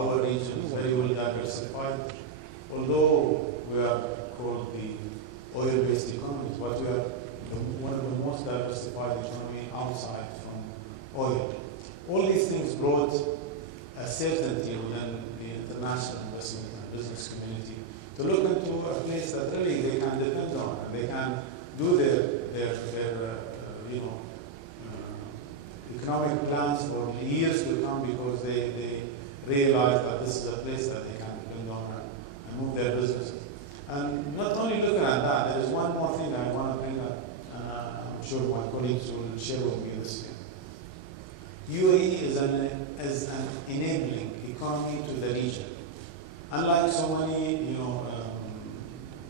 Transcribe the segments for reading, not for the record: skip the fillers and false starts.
Our region is very well diversified. Although we are called the oil-based economies, but we are one of the most diversified economy outside from oil. All these things brought a certainty within the international investment and business community to look into a place that really they can depend on, and they can do their economic plans for years to come, because they realize that this is a place that they can depend on and move their businesses. And not only looking at that, there is one more thing I want to bring up, and I'm sure my colleagues will share with me this thing. UAE is an enabling economy to the region. Unlike so many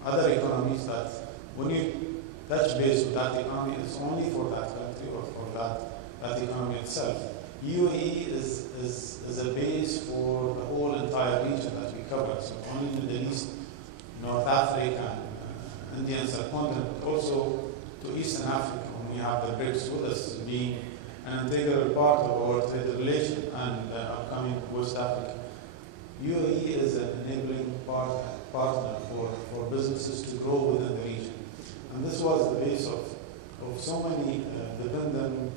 other economies that when you touch base with that economy, it's only for that country or for that economy itself. UAE is a base for the whole entire region that we cover. So only Middle East, North Africa, and Indian subcontinent, but also to Eastern Africa, when we have the BRICS with us being an integral part of our trade relation, and upcoming West Africa. UAE is an enabling partner for businesses to grow within the region. And this was the base of so many dependent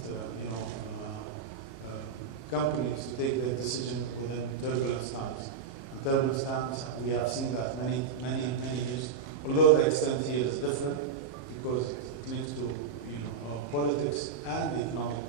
companies to take their decision within turbulent times. And turbulent times, we have seen that many years. Although the extent here is different, because it links to politics and the economic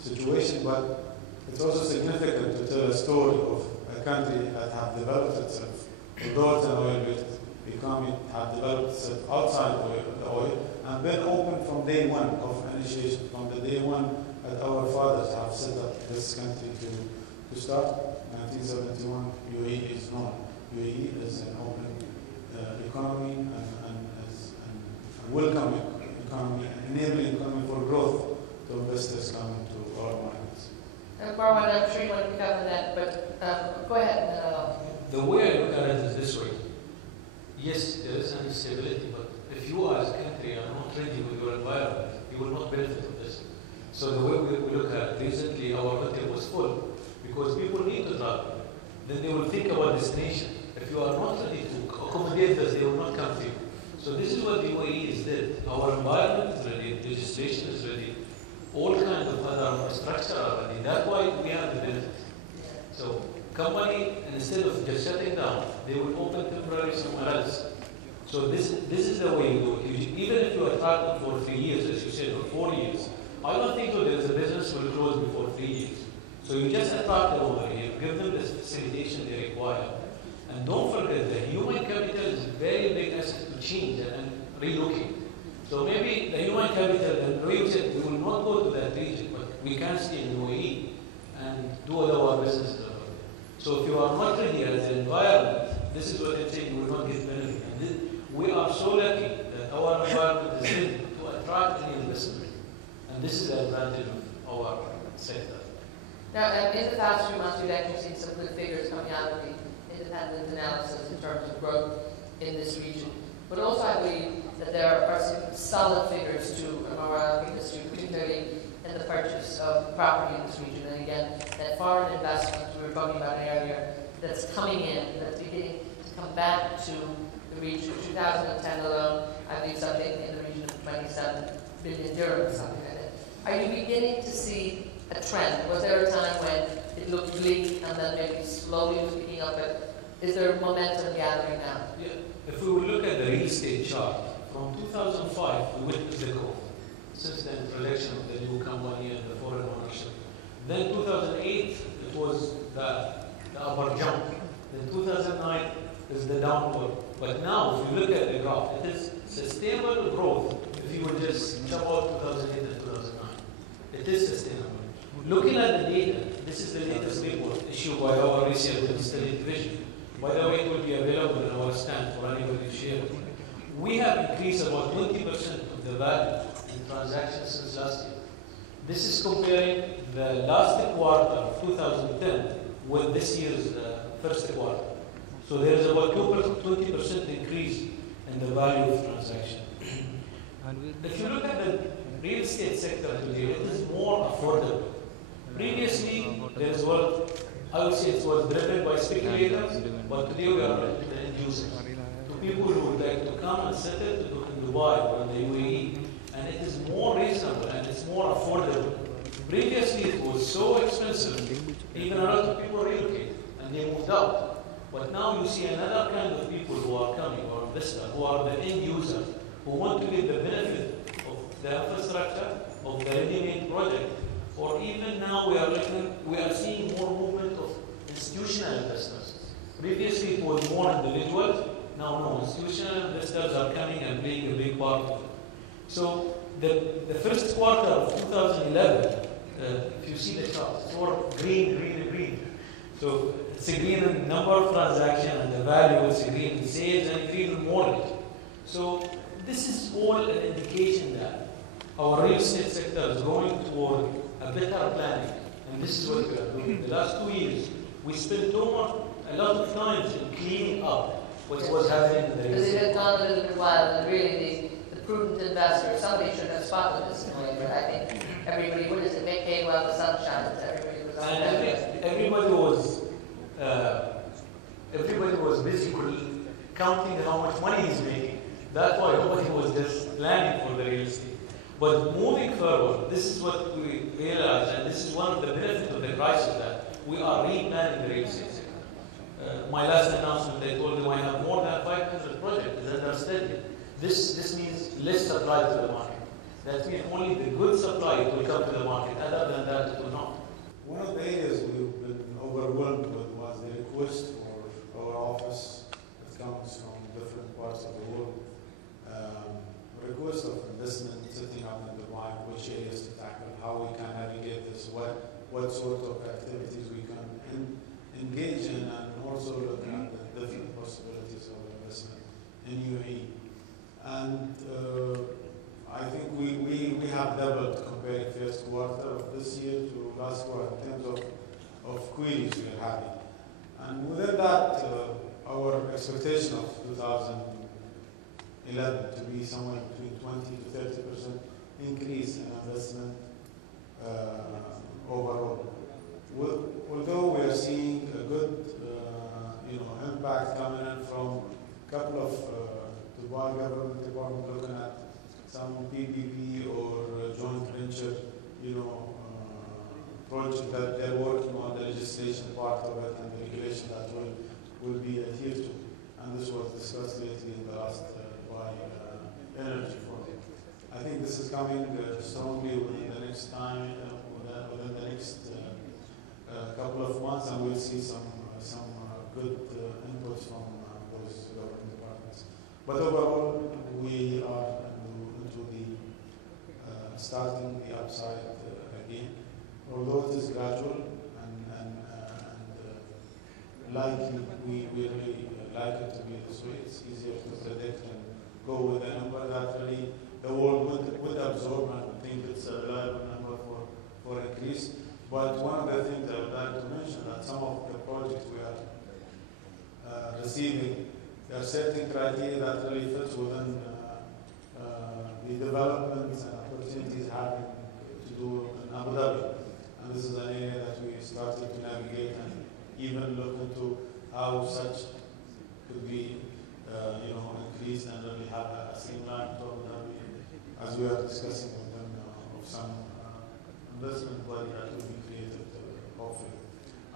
situation, but it's also significant to tell a story of a country that have developed itself, although it's an oil-based economy, have developed itself outside the oil, and been open from day one of initiation, from the day one that our fathers have set up this country to start. 1971, UAE is known. UAE is an open economy and is a welcoming economy, an enabling economy for growth to investors coming to our markets. Marwan, I'm sure you want to pick up on that, but go ahead. The way I look at it is this way. Yes, there is an instability, but if you as a country are not ready with your environment, you will not benefit of this. So the way we look at it, recently our hotel was full because people need to travel. Then they will think about destination. If you are not ready to accommodate this, they will not come to you. So this is what the UAE is did. Our environment is ready, legislation is ready, all kinds of other infrastructure are ready. That's why we have the benefit. So company, instead of just shutting down, they will open temporarily somewhere else. So this is the way you do it. Even if you attract them for 3 years, as you said, or 4 years, I don't think so there is a business will close before 3 years. So you just attract them over here, give them the facilitation they require. And don't forget that human capital is a very big asset to change and relocate. So maybe the human capital, and we will not go to that region, but we can stay in UAE and do all our business there. So if you are not ready as an environment, this is what I'm saying, you will not get benefit. And we are so lucky that our environment is ready to attract any investment. And this is the advantage of our sector. Now, in the past few months, we've actually seen some good figures coming out of the independent analysis in terms of growth in this region. But also, I believe that there are some solid figures to our industry, particularly in the purchase of property in this region. And again, that foreign investment we were talking about earlier, that's coming in, that's beginning to come back to the region. 2010 alone, I believe something in the region of 27 billion dirhams, something like that. Are you beginning to see a trend? Was there a time when it looked bleak and then maybe slowly was picking up? But is there momentum gathering now? Yeah. If we will look at the real estate chart, from 2005 we witnessed the growth since the introduction of the new company and the foreign ownership. Then 2008 it was the upward jump. Then 2009 is the downward. But now if you look at the graph, it is sustainable growth if you would just jump out 2008 and 2009. It is sustainable. Looking at the data, this is the latest report issued by our research and study division. By the way, it will be available in our stand for anybody to share. We have increased about 20% of the value in transactions since last year. This is comparing the last quarter of 2010 with this year's first quarter. So there is about 20% increase in the value of transaction. If you look at the real estate sector today, it is more affordable. Previously, there was I would say it was driven by speculators, but today we are looking at end users. To people who would like to come and settle in Dubai or in the UAE, and it is more reasonable and it's more affordable. Previously it was so expensive, even a lot of people relocated and they moved out. But now you see another kind of people who are coming, or investors, who are the end users, who want to get the benefit of the infrastructure, of the ready-made project, or even now we are seeing more movement of institutional investors. Previously it was more individuals, now no, institutional investors are coming and playing a big part of it. So the first quarter of 2011, if you see the chart, it's all green, green, and green. So it's a green in number of transactions and the value, it's a green in sales and green in mortgage. So this is all an indication that our real estate sector is going toward a better planning. And this is what we are doing. The last 2 years, we spent a lot of time in cleaning up what was happening in the real Because it estate. had gone a little bit wild, and really the prudent investor, somebody should have spotted this in a way, but I think everybody, what is it, make hay while the sun shines, everybody was on And everybody was busy counting how much money he's making. That's why nobody was just planning for the real estate. But moving forward, this is what we realized, and this is one of the benefits of the crisis, that we are replanning the real estate sector. My last announcement, I told them I have more than 500 projects under study. This means less supply to the market. That means only the good supply will come to the market. Other than that, it will not. One of the areas we've been overwhelmed with was the request for our office that comes from different parts of the world. Request of investment, setting up in Dubai, which areas to tackle, how we can navigate this, what sort of activities we can engage in, and also look at the different possibilities of investment in UAE. And I think we have doubled comparing first quarter of this year to last quarter in terms of queries we are having. And within that, our expectation of 2011 to be somewhere between 20 to 30% increase in investment overall. Although we are seeing a good impact coming in from a couple of Dubai government department looking at some PPP or joint venture, project that they're working on, the legislation part of it and the regulation that will be adhered to. And this was discussed lately in the last Dubai Energy Forum. I think this is coming strongly within the next time, within the next couple of months, and we'll see some good inputs from those government departments. But overall, we are into the starting the upside again, although it is gradual and likely we really like it to be this way. It's easier to predict and go with a number that really the world would absorb and think it's a reliable number for increase. But one of the things I would like to mention that some of the projects we are receiving, there are certain criteria that really fits within the developments and opportunities having to do in Abu Dhabi. And this is an area that we started to navigate and even look into how such could be increased and really have a streamline to Abu Dhabi, as we are discussing with them of some investment body that will be created hopefully.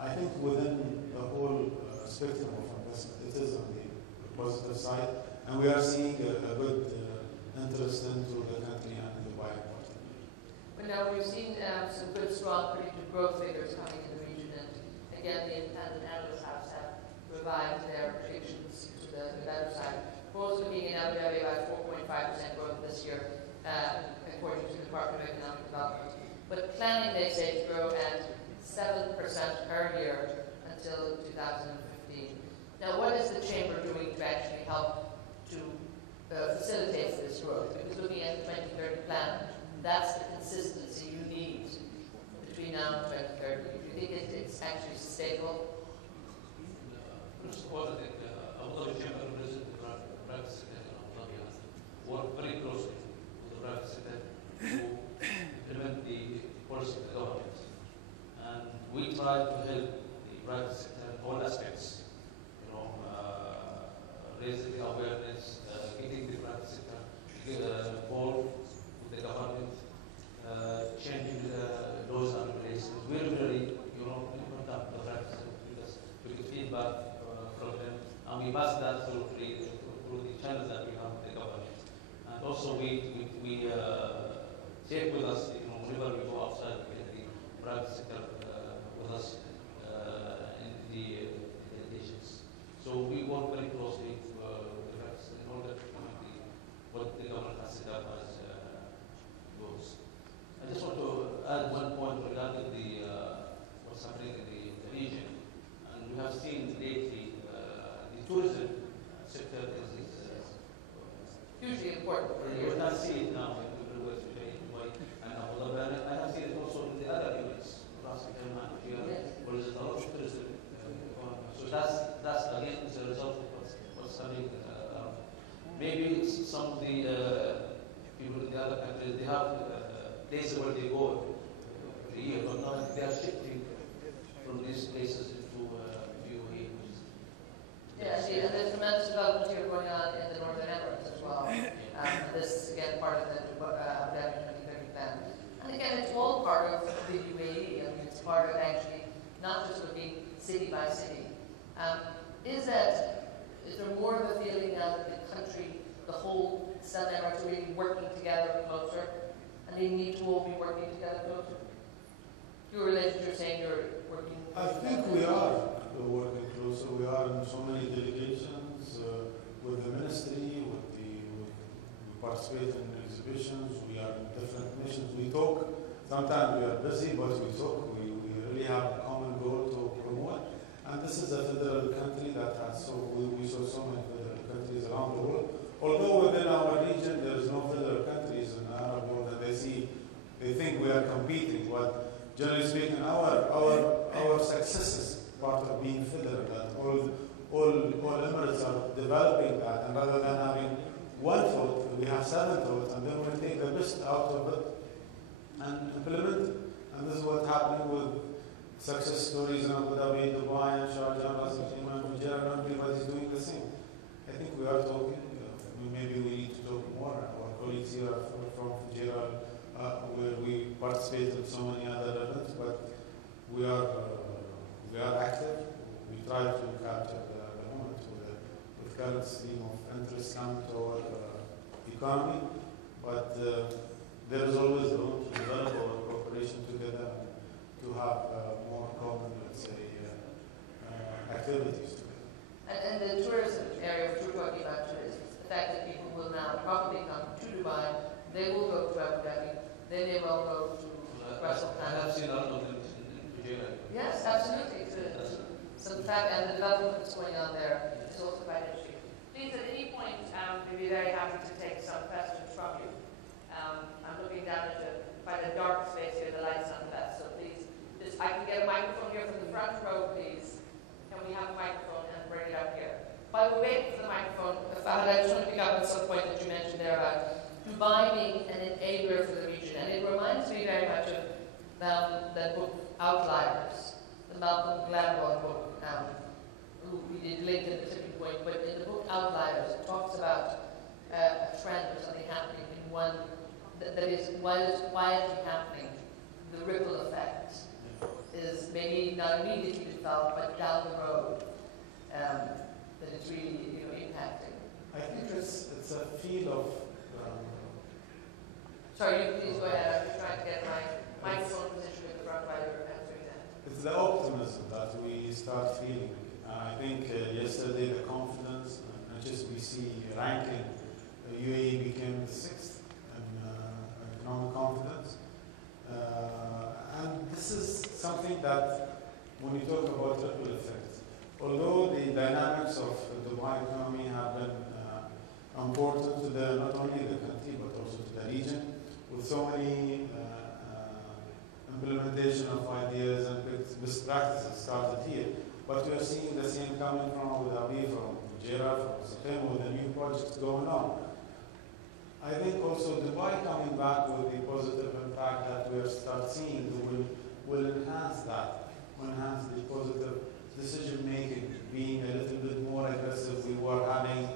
I think within the whole spectrum of investment, it is on the positive side, and we are seeing a good interest into the country and the Dubai part. But now we've seen some good, strong predicted growth figures coming in the region, and again, the independent analysts have revised their predictions to the better side. We're also looking in Abu Dhabi about 4.5% growth this year, according to the Department of Economic Development. But planning, they say, to grow at 7% per year until 2015. Now, what is the Chamber doing to actually help to facilitate this growth? Because looking at the 2030 plan, that's the consistency you need between now and 2030. Do you think it's actually sustainable? First of all, I think Abu Dhabi Chamber represents the private sector in Abu Dhabi and work very closely with the private sector to implement the policy of the government. And we try to help the raising the awareness, getting the private sector involved with the government, changing the laws and regulations. We regularly, in contact with the private sector because we get feedback from them, and we pass that through the channels that we have with the government. And also we take with us, whenever we go outside, we get the private sector with us in the delegations. So we work very closely with the private sector in order to implement what the government has set up as goals. I just want to add one point regarding what's happening in the region. And we have seen lately the tourism sector is hugely important. you can see it now everywhere today in Dubai and Abu Dhabi. And I have seen it also in the other units, Ras Al Khaimah, where there's a lot of tourism. So that's again is a result of what's happening. Maybe some of the people in the other countries, they have places where they go every year, but now they are shifting from these places into UAE. Yeah, see, and there's tremendous development here going on in the Northern Emirates as well. This is again part of the Abu Dhabi 2030 plan. And again, it's all part of the UAE. I mean, it's part of actually not just looking city by city. Is there more of a feeling now that the country, the whole Southern Emirates are really working together closer, and they need to all be working together closer? Your relations, you're saying you're working. I think we are working closer. We are in so many delegations with the ministry, we participate in exhibitions, we are in different missions. We talk, sometimes we are busy, but we talk. We really have a common goal to promote. And this is a federal country that has, we saw so many federal countries around the world. Although within our region there is no federal countries in the Arab world, and they think we are competing. But generally speaking, our success is part of being federal. That all Emirates are developing that, and rather than having one thought, we have 7 thoughts, and then we take the best out of it and implement it. And this is what's happening with success stories in Abu Dhabi, Dubai, and Sharjah, Ras Al Khaimah, and Fujairah. Everybody's doing the same. I think we are talking. Maybe we need to talk more. Our colleagues here are from Fujairah, where we participate in so many other events, but we are active. We try to capture the moment with current stream of interest coming to our economy, but there is always room to develop our cooperation together to have more common, let's say, activities together. And the tourism area, which we're talking about, tourism, the fact that people will now probably come to Dubai, they will go to Abu Dhabi, they may well go to Ras Al Khaimah. I have seen a lot of them in Fujairah. Yes, absolutely. So the fact and the development that's going on there is also quite interesting. Please, at any point, we'd be very happy to take some questions from you. I'm looking down into quite a dark space here, the lights on fest, so please, I can get a microphone here from the front row, please. Can we have a microphone and bring it up here? While we wait for the microphone, Fahad, I just want to pick up on some point that you mentioned there about Dubai being an enabler for the region, and it reminds me very much of that book, Outliers, the Malcolm Gladwell book, who we did link at the tipping point, but in the book Outliers, it talks about a trend or something happening in one, that is, while it's quietly happening, the ripple effect is maybe not immediately felt, but down the road, that it's really impacting. I think it's a field of. Sorry, you please go ahead. I'm just trying to get my microphone position in the front while you're answering that. It's the optimism that we start feeling. I think yesterday the confidence, not just we see ranking, UAE became the 6th in economic confidence. And this is something that when you talk about ripple effect, although the dynamics of the Dubai economy have been important to not only the country but also to the region, with so many implementation of ideas and best practices started here. But we are seeing the same coming from Abu Dhabi, from Fujairah, from Ras Al Khaimah, with the new projects going on. I think also Dubai coming back with the positive impact that we are start seeing will enhance that, will enhance the positive decision making, being a little bit more aggressive. We were having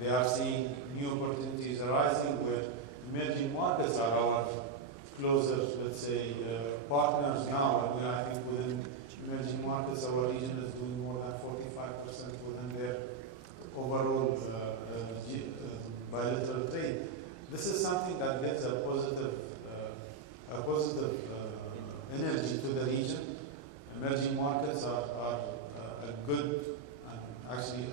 They are seeing new opportunities arising where emerging markets are our closer, let's say, partners now. And I think within emerging markets, our region is doing more than 45% within their overall bilateral trade. This is something that gives a positive energy to the region. Emerging markets are a good, actually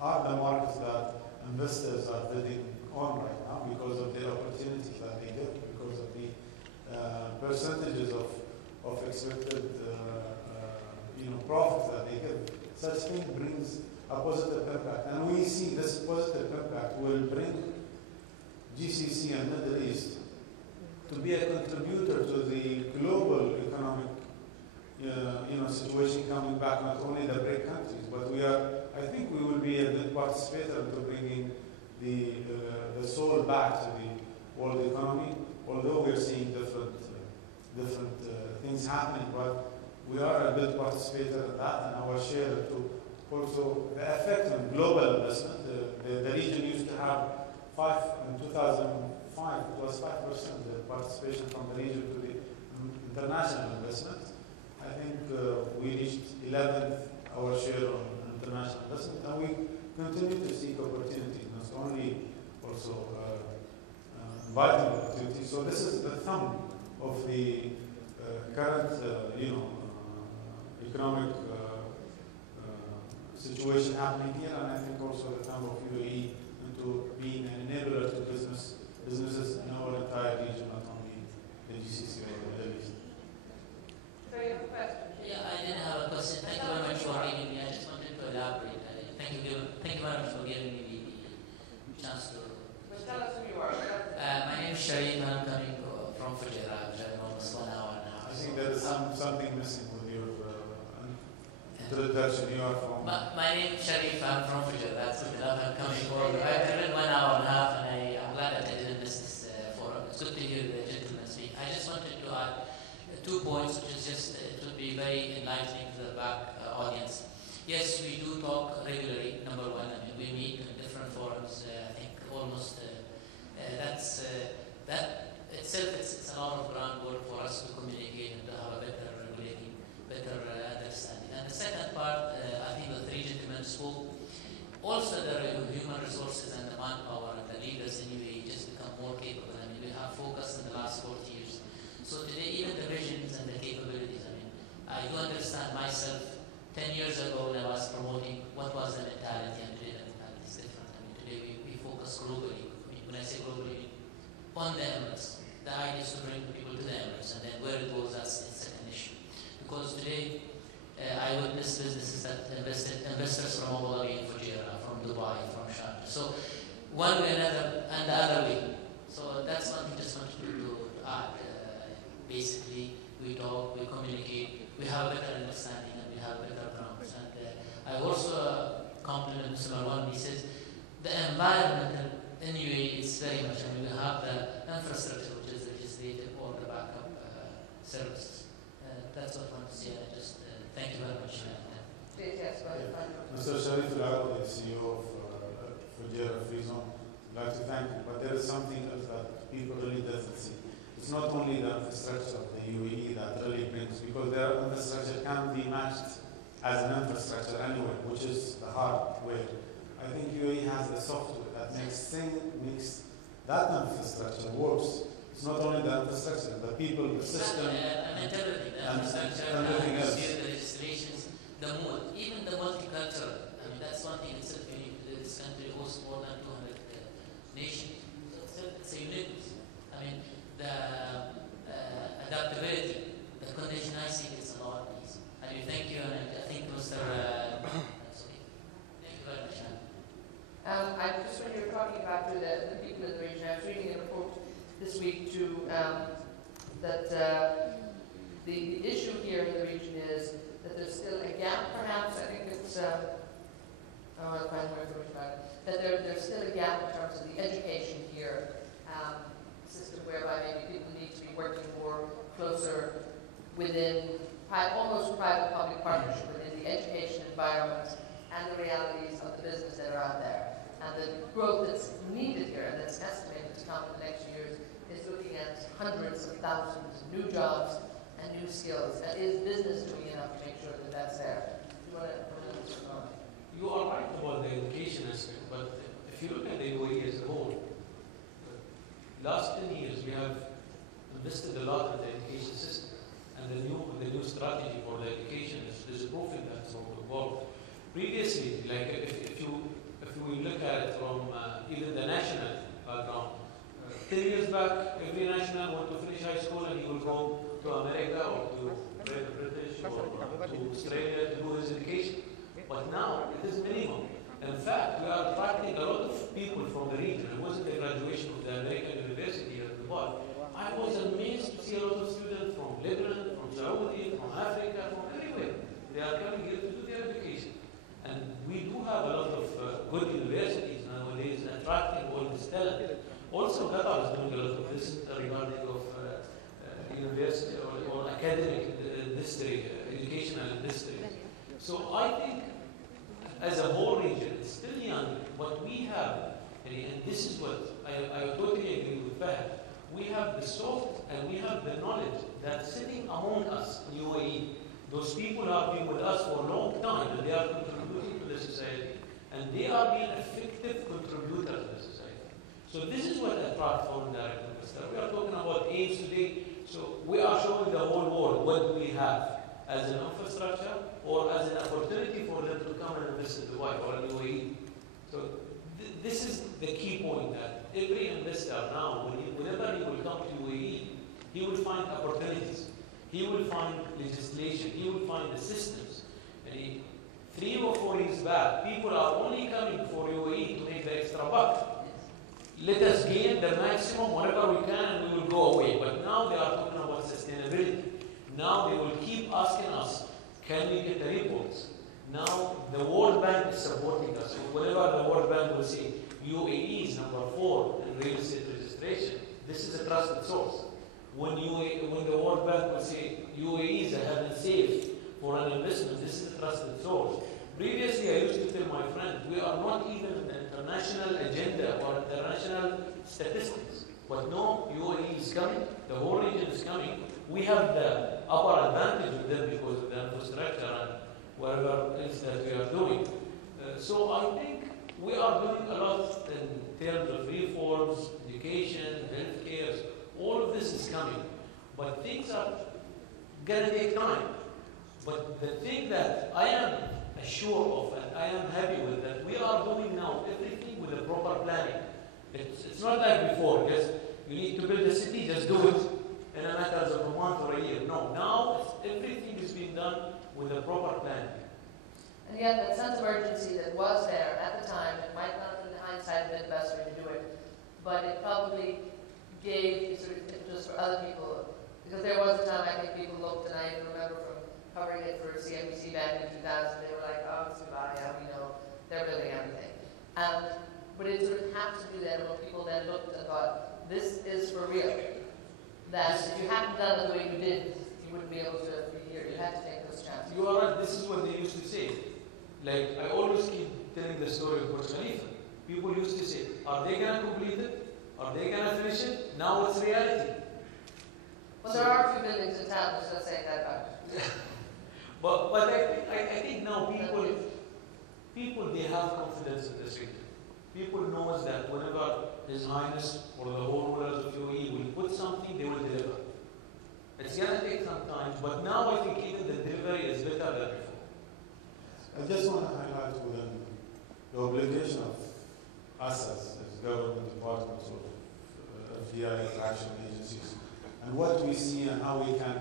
are the markets that investors are bidding on right now because of the opportunities that they give, because of the percentages of expected profits that they give. Such thing brings a positive impact, and we see this positive impact will bring GCC and Middle East to be a contributor to the global economic situation coming back, not only the BRIC countries, but I think we will be a good participator into bringing the soul back to the world economy, although we're seeing different things happening, but we are a good participator in that, and our share to also the effect on global investment. The region used to have in 2005, it was 5% the participation from the region to the international investment. I think we reached 11th our share on international investment, and we continue to seek opportunities, not only also inviting opportunities. So this is the thumb of the current, economic situation happening here, and I think also the thumb of UAE into being an enabler to businesses in our entire region, not only the GCC or the Middle East. So you have a question? Yeah, I did have a question. Thank you very much for giving me. I just wanted to elaborate. Thank you very much for giving me the chance to. But tell us who you are. My name is Sharif, and I'm coming from Fujairah. I'm driving almost 1 hour now. I think there is something missing with your introduction. You are from. My name is Sharif. I'm from Fujairah. That's good enough. I'm coming for. I've driven 1 hour and a half, and I'm glad that I didn't miss this forum. It's good to hear the gentleman speak. I just wanted to add 2 points, which is just it would be very enlightening to the back audience. Yes, we do talk regularly. Number one, I mean, we meet in different forums. I think almost that itself it's a lot of groundwork for us to communicate and to have a better understanding. And the second part, I think the 3 gentlemen spoke. Also, the human resources and the manpower and the leaders in UAE just become more capable. I mean, we have focused in the last 40 years. So today, even the visions and the capabilities, I mean, I do understand myself. 10 years ago, when I was promoting what was the mentality, and today the mentality is different. I mean, today we focus globally. I mean, when I say globally, on the Emirates. The idea is to bring people to the Emirates, and then where it goes, that's the second issue. Because today, I witness businesses that investors from Abu Dhabi, Fujairah, from Dubai, from Sharjah. So, one way or another, and the other way. So that's one thing just wanted to add. Basically, we talk, we communicate, we have a better understanding, and we have better grounds. And I also compliment Mr. Marwan. He says the environment in UAE is very much, I mean, we have the infrastructure which is legislated, or the backup services. That's what I want to say. I just thank you very much. Please, yes, go ahead. Mr. Sharif Al-Aoudi, CEO of Fujairah Free Zone, I'd like to thank you. But there is something else that people really doesn't see. It's not only the infrastructure of the UAE that really brings, because their infrastructure can be matched as an infrastructure anyway, which is the hardware. I think UAE has the software that makes that infrastructure works. It's not only the infrastructure, the people, the system, and everything. The infrastructure, everything else. The legislations, the mood, even the multicultural. I mean, that's one thing itself. This country hosts more than 200 nations. So it's a uniqueness. I mean, the adaptability, the conditionizing is a lot easier. And we thank you, and I think Mr. That's okay. Thank you very much. Just when you were talking about the people in the region, I was reading a report this week too, that the issue here in the region is that there's still a gap, perhaps. I think it's, I'll find more information about it, that there's still a gap in terms of the education here, system whereby maybe people need to be working more closer within almost private-public partnership within the education environment and the realities of the business that are out there. And the growth that's needed here, and that's estimated to come in the next years, is looking at hundreds of thousands of new jobs and new skills. And is business doing enough to make sure that that's there? Do you want to put in this or not? You are right about the education aspect, but if you look at the UAE as a whole, last 10 years we have invested a lot in the education system, and the new strategy for the education is proving that sort of work. Previously, like if we look at it from even the national background, 10 years back, every national want to finish high school and he will go to America or to British or to Australia to do his education. But now it is minimum. In fact, we are attracting a lot of people from the region. It wasn't the graduation of the American University at Dubai. I was amazed to see a lot of students from Lebanon, from Saudi, from Africa, from everywhere. They are coming here to do their education. And we do have a lot of good universities nowadays attracting all this talent. Also, Qatar is doing a lot of this regarding of university or academic industry, educational industry. So I think as a whole region, it's still young, but we have, and this is what I totally agree with Fahd, we have the soft and we have the knowledge that sitting among us in UAE, those people have been with us for a long time and they are contributing to the society and they are being effective contributors to the society. So this is what attracts foreign direct investors. We are talking about aims today, so we are showing the whole world what do we have as an infrastructure or as an opportunity for them to come and invest in Dubai or in UAE. So this is the key point, that every investor now, whenever he will come to UAE, he will find opportunities. He will find legislation. He will find the systems. And 3 or 4 years back, people are only coming for UAE to make the extra buck. Let us gain the maximum whatever we can and we will go away. But now they are talking about sustainability. Now they will keep asking us, can we get the reports? Now the World Bank is supporting us. So whatever the World Bank will say, UAE is number 4 in real estate registration. This is a trusted source. When the World Bank will say UAE is a heaven safe for an investment, this is a trusted source. Previously, I used to tell my friends, we are not even in the international agenda or international statistics. But no, UAE is coming, the whole region is coming. We have the upper advantage with them because of the infrastructure and whatever else that we are doing. So I think we are doing a lot in terms of reforms, education, healthcare. All of this is coming. But things are going to take time. But the thing that I am assured of and I am happy with, that we are doing now everything with the proper planning. It's not like before, just you need to build a city, just do it in a matter of a month or a year. No, now everything is being done with a proper planning. And yet that sense of urgency that was there at the time, it might not have been hindsight the best way to do it, but it probably gave sort of impetus for other people. Because there was a time I think people looked, and I even remember from covering it for CNBC back in 2000, they were like, oh, it's Dubai, yeah, we know, they're building everything. But it sort of had to do that when people then looked and thought, this is for real. That if you hadn't done it the way you did, you wouldn't be able to be here. You had to take those chances. You are right, this is what they used to say. Like, I always keep telling the story of Burj Khalifa. People used to say, are they going to complete it? Are they going to finish it? Now it's reality. Well, there are a few buildings in town that's just saying that about it. But I think now people they have confidence in this region. People knows that whenever His Highness or the whole rulers of UAE will put something, they will deliver. It's going to take some time, but now I think even the delivery is better than before. I just want to highlight within the obligation of us as government departments or FDI action agencies, and what we see and how we can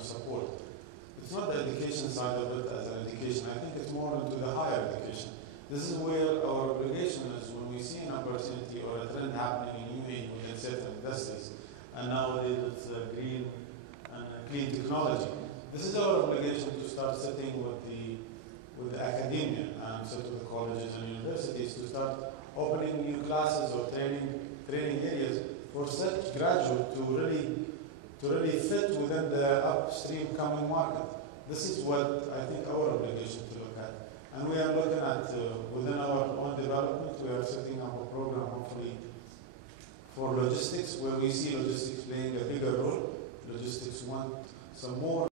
support. It's not the education side of it as an education. I think it's more into the higher education. This is where our obligation is when we see an opportunity or a trend happening in UAE within certain industries, and nowadays it's green and clean technology. This is our obligation to start sitting with the academia and sit with the colleges and universities to start opening new classes or training areas for such graduate to really fit within the upstream coming market. This is what I think our obligation to look at. And we are looking at, within our own development, we are for logistics, where we see logistics playing a bigger role. Logistics want some more